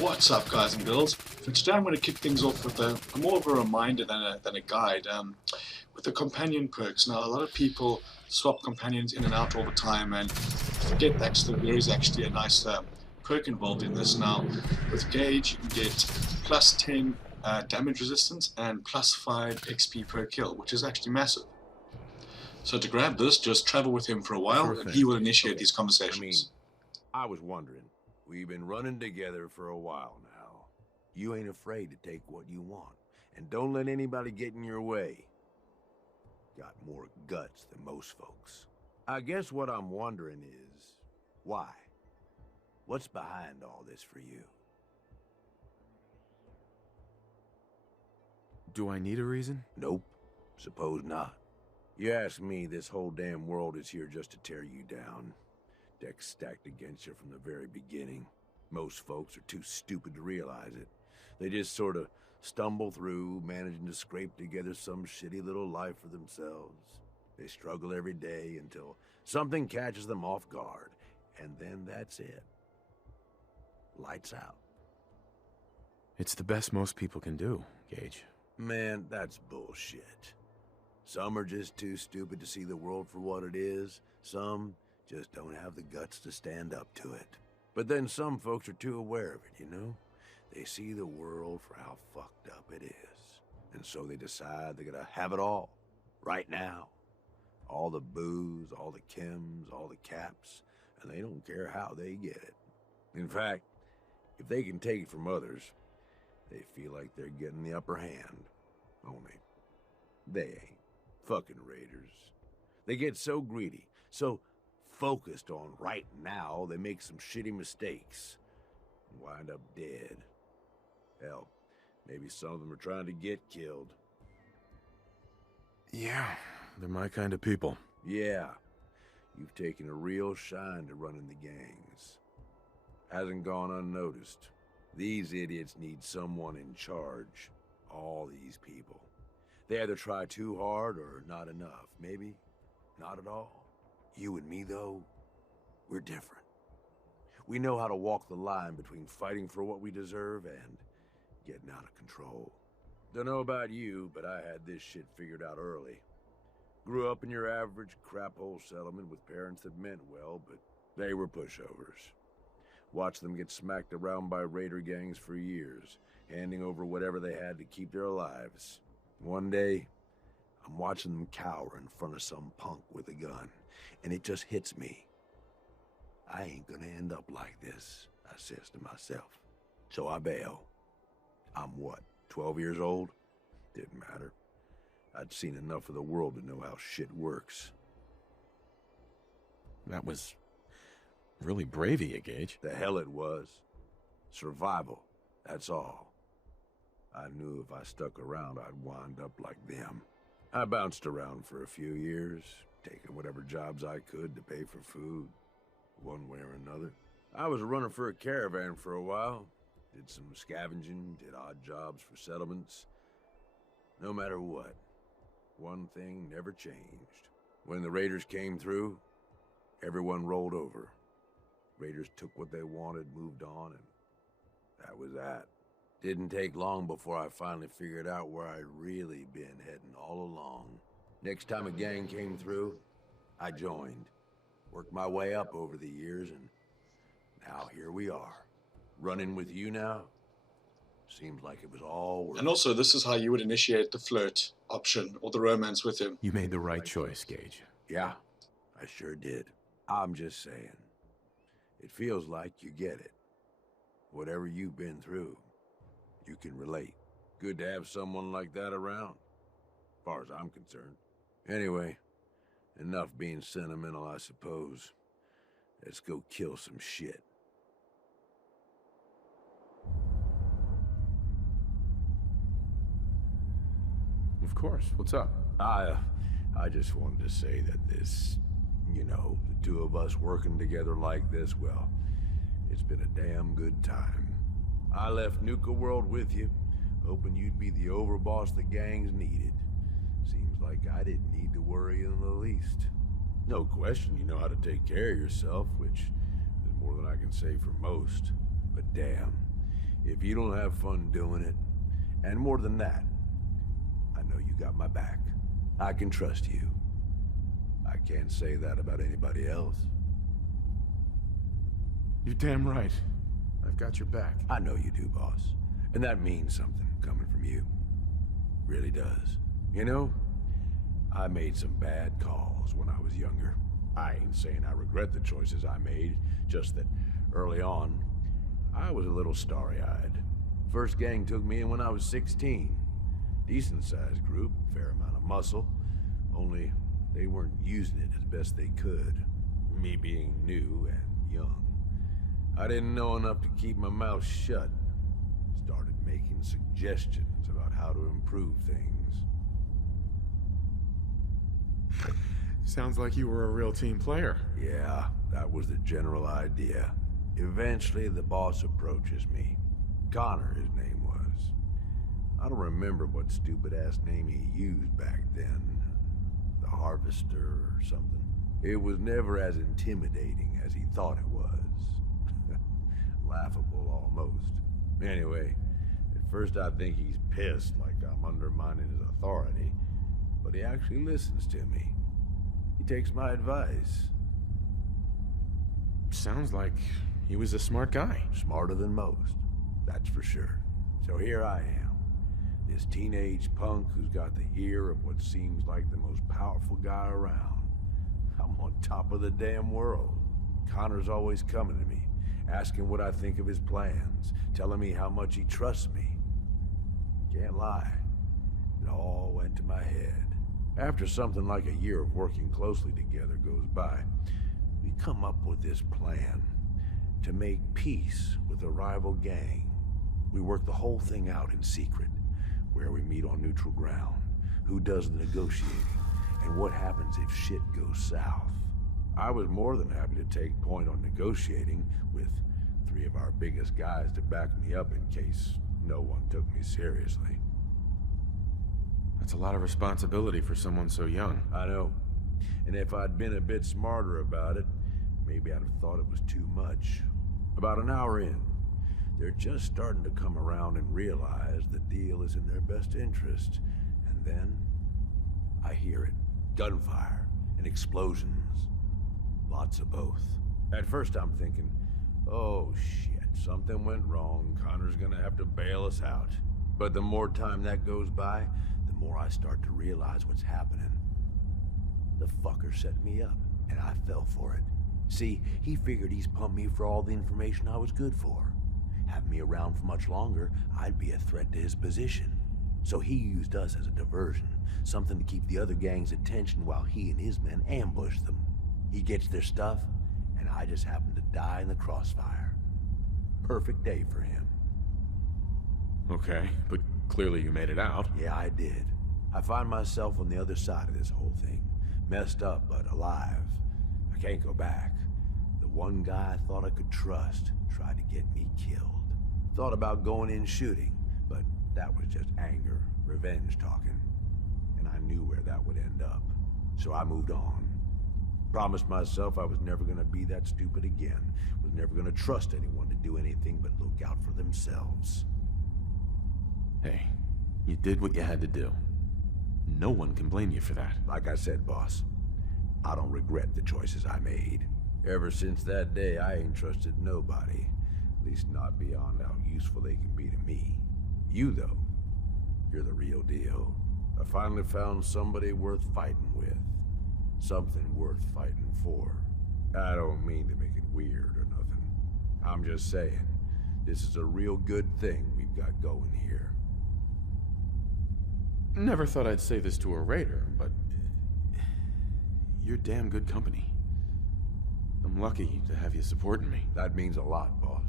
What's up, guys and girls? For today I'm going to kick things off with more of a reminder than a guide with the companion perks. Now, a lot of people swap companions in and out all the time and forget that there is actually a nice perk involved in this. Now, with Gage, you can get plus 10 damage resistance and plus 5 XP per kill, which is actually massive. So to grab this, just travel with him for a while, and he will initiate these conversations. I was wondering, we've been running together for a while now. You ain't afraid to take what you want, and don't let anybody get in your way. Got more guts than most folks. I guess what I'm wondering is, why? What's behind all this for you? Do I need a reason? Nope. Suppose not. You ask me, this whole damn world is here just to tear you down. Deck stacked against you from the very beginning. Most folks are too stupid to realize it. They just sort of stumble through, managing to scrape together some shitty little life for themselves. They struggle every day until something catches them off guard, and then that's it. Lights out. It's the best most people can do, Gage. Man, that's bullshit. Some are just too stupid to see the world for what it is. Some just don't have the guts to stand up to it. But then some folks are too aware of it, you know? They see the world for how fucked up it is. And so they decide they're gonna have it all. Right now. All the booze, all the chems, all the caps. And they don't care how they get it. In fact, if they can take it from others, they feel like they're getting the upper hand. Only, they ain't. Fucking raiders. They get so greedy, so focused on right now, they make some shitty mistakes and wind up dead. Hell, maybe some of them are trying to get killed. Yeah, they're my kind of people. Yeah, you've taken a real shine to running the gangs. Hasn't gone unnoticed. These idiots need someone in charge. All these people. They either try too hard or not enough. Maybe not at all. You and me, though, we're different. We know how to walk the line between fighting for what we deserve and getting out of control. Don't know about you, but I had this shit figured out early. Grew up in your average crap-hole settlement with parents that meant well, but they were pushovers. Watched them get smacked around by raider gangs for years, handing over whatever they had to keep their lives. One day, I'm watching them cower in front of some punk with a gun, and it just hits me. I ain't gonna end up like this, I says to myself. So I bail. I'm what, 12 years old? Didn't matter. I'd seen enough of the world to know how shit works. That was really brave of you, Gage. The hell it was. Survival, that's all. I knew if I stuck around, I'd wind up like them. I bounced around for a few years, taking whatever jobs I could to pay for food, one way or another. I was running for a caravan for a while, did some scavenging, did odd jobs for settlements. No matter what, one thing never changed. When the raiders came through, everyone rolled over. Raiders took what they wanted, moved on, and that was that. Didn't take long before I finally figured out where I'd really been heading all along. Next time a gang came through, I joined. Worked my way up over the years, and now here we are. Running with you now? Seems like it was all worth it. And also, this is how you would initiate the flirt option or the romance with him. You made the right choice, Gage. Yeah, I sure did. I'm just saying, it feels like you get it. Whatever you've been through, you can relate. Good to have someone like that around, as far as I'm concerned. Anyway, enough being sentimental, I suppose. Let's go kill some shit. Of course. What's up? I just wanted to say that this, you know, the two of us working together like this, well, it's been a damn good time. I left Nuka-World with you, hoping you'd be the overboss the gangs needed. Seems like I didn't need to worry in the least. No question you know how to take care of yourself, which is more than I can say for most. But damn, If you don't have fun doing it, and more than that, I know you got my back. I can trust you. I can't say that about anybody else. You're damn right. I've got your back. I know you do, boss. And that means something coming from you. Really does. You know, I made some bad calls when I was younger. I ain't saying I regret the choices I made, just that early on, I was a little starry-eyed. First gang took me in when I was 16. Decent-sized group, fair amount of muscle, only they weren't using it as best they could. Me being new and young. I didn't know enough to keep my mouth shut. Started making suggestions about how to improve things. Sounds like you were a real team player. Yeah, that was the general idea. Eventually, the boss approaches me. Connor, his name was. I don't remember what stupid-ass name he used back then. The Harvester or something. It was never as intimidating as he thought it was. Laughable, almost. Anyway, at first I think he's pissed, like I'm undermining his authority. But he actually listens to me. He takes my advice. Sounds like he was a smart guy. Smarter than most, that's for sure. So here I am, this teenage punk who's got the ear of what seems like the most powerful guy around. I'm on top of the damn world. Connor's always coming to me, asking what I think of his plans, telling me how much he trusts me. Can't lie, it all went to my head. After something like a year of working closely together goes by, we come up with this plan to make peace with a rival gang. We work the whole thing out in secret, where we meet on neutral ground, who does the negotiating, and what happens if shit goes south. I was more than happy to take point on negotiating with 3 of our biggest guys to back me up in case no one took me seriously. That's a lot of responsibility for someone so young. I know. And if I'd been a bit smarter about it, maybe I'd have thought it was too much. About an hour in, they're just starting to come around and realize the deal is in their best interest. And then, I hear it. Gunfire and explosions. Lots of both. At first I'm thinking, oh shit, something went wrong. Connor's gonna have to bail us out. But the more time that goes by, the more I start to realize what's happening. The fucker set me up, and I fell for it. See, he figured he's pumped me for all the information I was good for. Have me around for much longer, I'd be a threat to his position. So he used us as a diversion, something to keep the other gang's attention while he and his men ambush them. He gets their stuff, and I just happen to die in the crossfire. Perfect day for him. Okay, but clearly you made it out. Yeah, I did. I find myself on the other side of this whole thing. Messed up, but alive. I can't go back. The one guy I thought I could trust tried to get me killed. Thought about going in shooting, but that was just anger, revenge talking. And I knew where that would end up. So I moved on. Promised myself I was never gonna be that stupid again. Was never gonna trust anyone to do anything but look out for themselves. Hey, you did what you had to do. No one can blame you for that. Like I said, boss, I don't regret the choices I made. Ever since that day, I ain't trusted nobody. At least not beyond how useful they can be to me. You, though, you're the real deal. I finally found somebody worth fighting with. Something worth fighting for. I don't mean to make it weird or nothing. I'm just saying, this is a real good thing we've got going here. Never thought I'd say this to a raider, but you're damn good company. I'm lucky to have you supporting me. That means a lot, boss.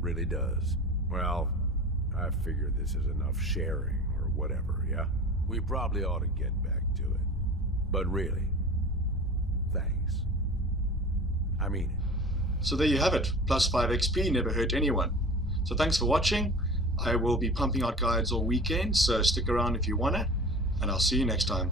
Really does. Well, I figure this is enough sharing or whatever, yeah? We probably ought to get back to it. But really, thanks. I mean it. So there you have it. +5 XP never hurt anyone. So thanks for watching. I will be pumping out guides all weekend, so stick around if you wanna, and I'll see you next time.